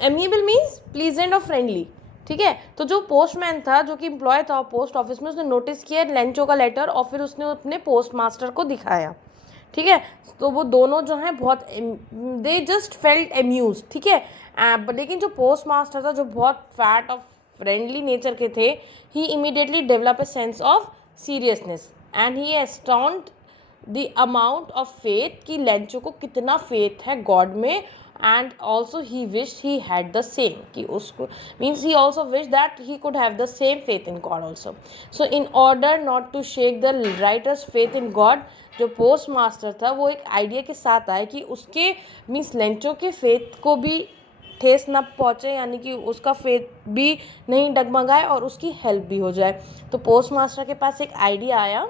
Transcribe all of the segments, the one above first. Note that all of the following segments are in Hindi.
एमिएबल मीन्स प्लीजेंट और फ्रेंडली, ठीक है। तो जो पोस्टमैन था, जो कि एम्प्लॉय था पोस्ट ऑफिस में, उसने नोटिस किया लेंचो का लेटर और फिर उसने अपने पोस्ट मास्टर को दिखाया, ठीक है। तो वो दोनों जो हैं बहुत दे जस्ट फेल्ट एम्यूज, ठीक है। लेकिन जो पोस्ट मास्टर था, जो बहुत फैट और फ्रेंडली नेचर के थे, he immediately develop a sense of seriousness and he astonished the amount of faith, कि लेंचो को कितना फेथ है गॉड में, and also he wished he had the same, कि उसको means he also wished that he could have the same faith in God also. So in order not to shake the writer's faith in God, जो पोस्ट मास्टर था वो एक आइडिया के साथ आया कि उसके मीन्स लेंचो के फेथ को भी ठेस न पहुँचे, यानी कि उसका फेथ भी नहीं डगमगाए और उसकी हेल्प भी हो जाए। तो पोस्ट मास्टर के पास एक आइडिया आया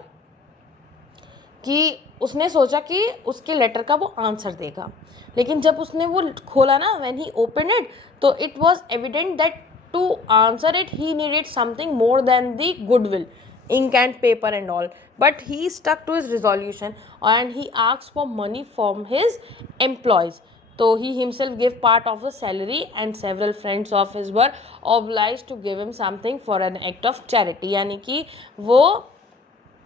कि उसने सोचा कि उसके लेटर का वो आंसर देगा, लेकिन जब उसने वो खोला ना, व्हेन ही ओपन इट, तो it was evident that to answer it he needed something more than the goodwill, ink and paper and all, but he stuck to his resolution and he asked for money from his employees. So he himself gave part of his salary and several friends of his were obliged to give him something for an act of charity, यानी कि वो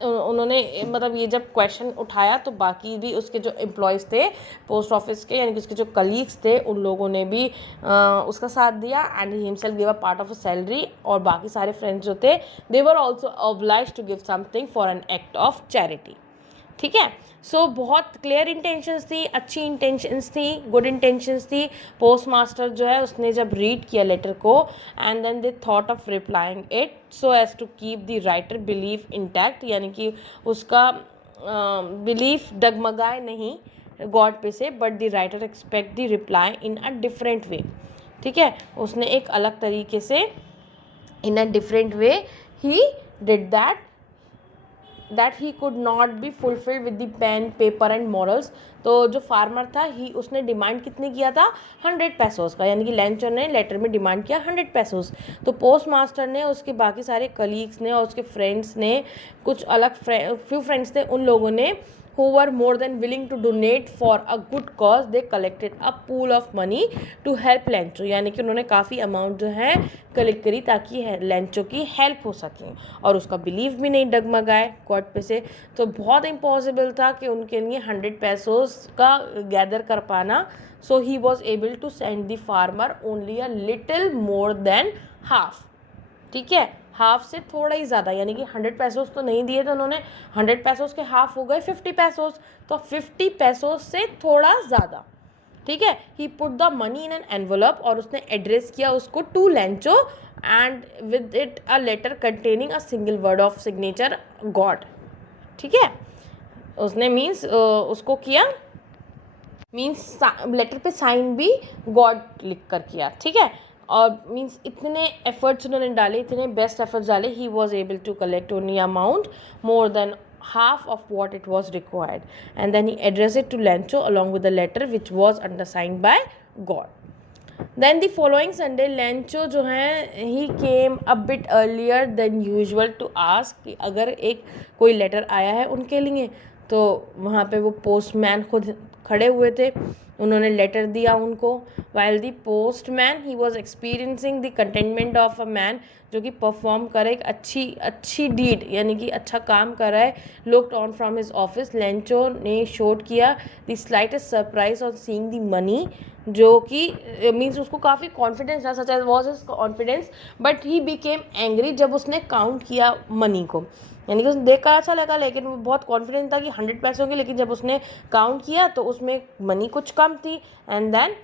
उन्होंने मतलब ये जब क्वेश्चन उठाया तो बाकी भी उसके जो एम्प्लॉयज़ थे पोस्ट ऑफिस के, यानी कि उसके जो कलीग्स थे, उन लोगों ने भी उसका साथ दिया and he himself give a part of a salary, और बाकी सारे फ्रेंड्स जो थे they were also obliged to give something for an act of charity, ठीक है। सो बहुत क्लियर इंटेंशंस थी, अच्छी इंटेंशंस थी, गुड इंटेंशंस थी। पोस्ट मास्टर जो है उसने जब रीड किया लेटर को and then they thought of replying it so as to keep the writer belief intact, यानी कि उसका बिलीफ डगमगाए नहीं गॉड पे से, but the writer expect the reply in a different way, ठीक है। उसने एक अलग तरीके से in a different way he did that he could not be fulfilled with the pen paper and morals. तो जो फार्मर था ही उसने डिमांड कितने किया था 100 पैसोस का, यानी कि लेंचो ने लेटर में डिमांड किया 100 पैसोस। तो पोस्ट मास्टर ने, उसके बाकी सारे कलीग्स ने और उसके फ्रेंड्स ने, कुछ अलग फ्यू फ्रेंड्स थे, उन लोगों ने who were more than willing to donate for a good cause, they collected a pool of money to help Lencho, यानी कि उन्होंने काफ़ी अमाउंट जो है कलेक्ट करी ताकि लेंचो की हेल्प हो सके और उसका बिलीव भी नहीं डगमगाए गॉड पे से। तो बहुत इम्पॉसिबल था कि उनके लिए 100 पैसोस का गैदर कर पाना। So he was able to send the farmer only a little more than half, ठीक है, हाफ से थोड़ा ही ज़्यादा, यानी कि 100 पैसोस तो नहीं दिए थे उन्होंने, 100 पैसोस के हाफ हो गए 50 पैसोस, तो 50 पैसोस से थोड़ा ज़्यादा, ठीक है। He put the money in an envelope, और उसने एड्रेस किया उसको to Lencho and with it a letter containing a single word of signature God, ठीक है। उसने मीन्स उसको किया, मीन्स लेटर पे साइन भी गॉड लिख कर किया, ठीक है। और मीन्स इतने एफर्ट्स उन्होंने डाले, इतने बेस्ट एफर्ट्स डाले, he was able to collect only amount more than half of what it was required, and then he addressed it to Lencho along with the letter which was undersigned by God. Then the following Sunday Lencho जो है he came a bit earlier than usual to ask कि अगर एक कोई लेटर आया है उनके लिए। तो वहाँ पे वो पोस्टमैन खुद खड़े हुए थे, उन्होंने लेटर दिया उनको। While the postman he was experiencing the containment of a man, जो कि परफॉर्म करे एक अच्छी डीड, यानी कि अच्छा काम कर रहा है, looked on from his office, Lencho ने शोड किया the slightest surprise on seeing the money, जो कि मीन्स उसको काफ़ी कॉन्फिडेंस था, such as was his confidence, but he became angry जब उसने काउंट किया मनी को, यानी कि उसने देख कर अच्छा लगा, लेकिन वो बहुत कॉन्फिडेंट था कि 100 पैसों की, लेकिन जब उसने काउंट किया तो उसमें मनी कुछ कम थी, and then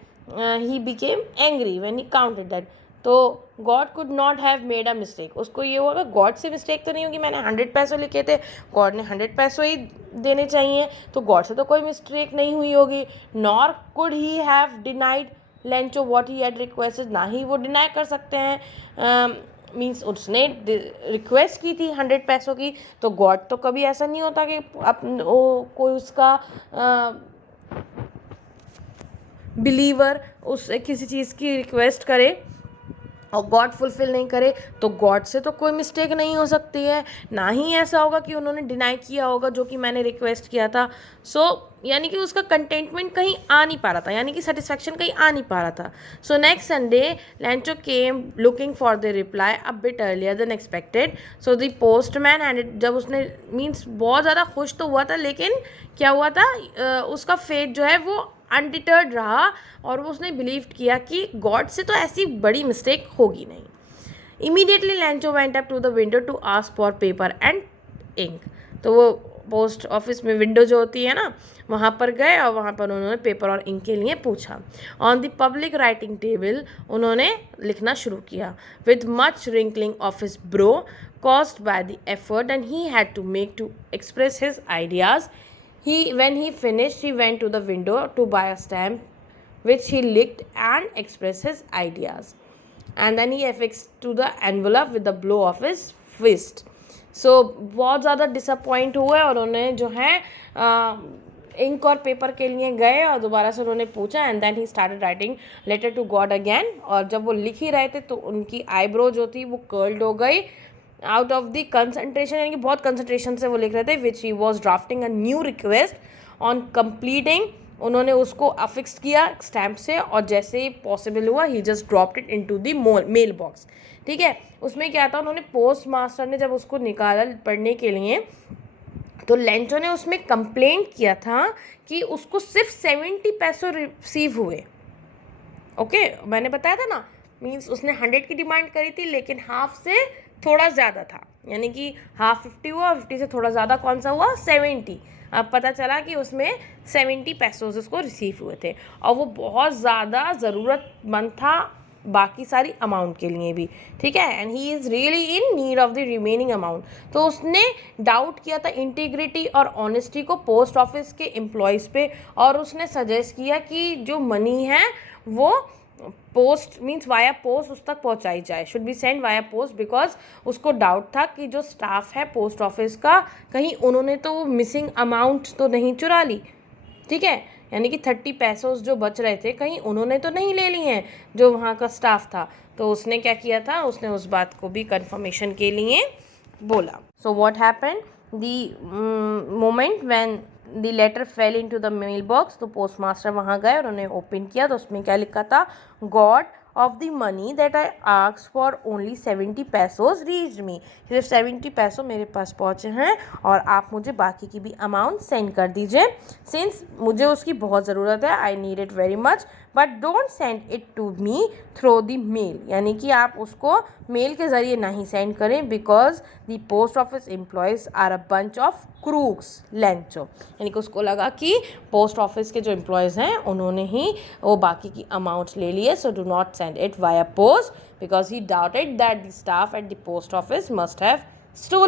he became angry when he counted that. तो God could not have made a mistake, उसको ये होगा गॉड से मिस्टेक तो नहीं होगी, मैंने 100 पैसों लिखे थे, गॉड ने 100 पैसों ही देने चाहिए, तो गॉड से तो कोई मिस्टेक नहीं हुई होगी। Nor could he have denied Lencho what he had requested, ना ही वो डिनाई कर सकते हैं, मीन्स उसने रिक्वेस्ट की थी 100 पैसों की, तो गॉड तो कभी ऐसा नहीं होता कि कोई उसका बिलीवर उस किसी चीज़ की रिक्वेस्ट करे और गॉड फुलफिल नहीं करे तो गॉड से तो कोई मिस्टेक नहीं हो सकती है, ना ही ऐसा होगा कि उन्होंने डिनाई किया होगा जो कि मैंने रिक्वेस्ट किया था। सो यानी कि उसका कंटेंटमेंट कहीं आ नहीं पा रहा था, यानी कि सेटिस्फैक्शन कहीं आ नहीं पा रहा था। So next Sunday लैंचो came looking for the reply a bit earlier then expected. So the postman and जब उसने मीन्स बहुत ज़्यादा खुश तो हुआ था, लेकिन क्या हुआ था उसका फेथ जो है वो अनडिटर्ड रहा और वो उसने बिलीव किया कि गॉड से तो ऐसी बड़ी मिस्टेक होगी नहीं। Immediately Lencho went up to the window to ask for paper and ink. तो वो पोस्ट ऑफिस में विंडो जो होती है ना, वहाँ पर गए और वहाँ पर उन्होंने पेपर और इंक के लिए पूछा। On the public writing table उन्होंने लिखना शुरू किया with much wrinkling of his bro caused by the effort and he had to make to express his ideas. When he finished, he went to the window to buy a stamp, which he licked and expressed his ideas. And then he affixed to the envelope with the blow of his fist. So बहुत ज़्यादा डिसअपॉइंट हुए और उन्होंने जो है इंक और पेपर के लिए गए और दोबारा से उन्होंने पूछा and then he started writing letter to God again. और जब वो लिख ही रहे थे तो उनकी आईब्रो जो थी वो कर्ल्ड हो गई आउट ऑफ द कंसंट्रेशन, यानी कि बहुत कंसंट्रेशन से वो लिख रहे थे। Which he was drafting a new request on completing, उन्होंने उसको अफिक्स किया स्टैम्प से और जैसे ही पॉसिबल हुआ he just dropped it into the mail box. ठीक है, उसमें क्या था, उन्होंने पोस्ट मास्टर ने जब उसको निकाला पढ़ने के लिए तो लैंचो ने उसमें कंप्लेंट किया था कि उसको सिर्फ 70 पैसे रिसीव हुए। ओके, मैंने बताया था ना, मीन्स उसने 100 की डिमांड करी थी लेकिन हाफ से थोड़ा ज़्यादा था, यानी कि हाफ 50 हुआ, 50 से थोड़ा ज़्यादा कौन सा हुआ 70। अब पता चला कि उसमें 70 पैसे उसको रिसीव हुए थे और वो बहुत ज़्यादा ज़रूरतमंद था बाकी सारी अमाउंट के लिए भी। ठीक है, and he is really in need of the remaining amount. तो उसने डाउट किया था इंटीग्रिटी और ऑनेस्टी को पोस्ट ऑफिस के एम्प्लॉयज़ पे और उसने सजेस्ट किया कि जो मनी है वो पोस्ट मीन्स वाया पोस्ट उस तक पहुंचाई जाए, should be send via post, because उसको डाउट था कि जो स्टाफ है पोस्ट ऑफिस का कहीं उन्होंने तो वो मिसिंग अमाउंट तो नहीं चुरा ली। ठीक है, यानी कि 30 पैसे जो बच रहे थे कहीं उन्होंने तो नहीं ले लिए हैं जो वहाँ का स्टाफ था। तो उसने क्या किया था, उसने उस बात को भी कंफर्मेशन के लिए बोला। So what happened the moment when the letter fell into the mail box. तो पोस्ट मास्टर वहाँ गए और उन्हें ओपन किया तो उसमें क्या लिखा था, God of the money that I asked for only 70 pesos reached me. सिर्फ 70 पैसों मेरे पास पहुँचे हैं और आप मुझे बाकी की भी अमाउंट सेंड कर दीजिए सिंस मुझे उसकी बहुत ज़रूरत है, I need it very much, but don't send it to me through the mail, यानी कि आप उसको मेल के ज़रिए नहीं सेंड करें because the post office employees are a bunch of crooks Lencho. यानी कि उसको लगा कि पोस्ट ऑफिस के जो एम्प्लॉयज़ हैं उन्होंने ही वो बाकी की अमाउंट्स ले लिए। So do not send it via post because he doubted that the staff at the post office must have stolen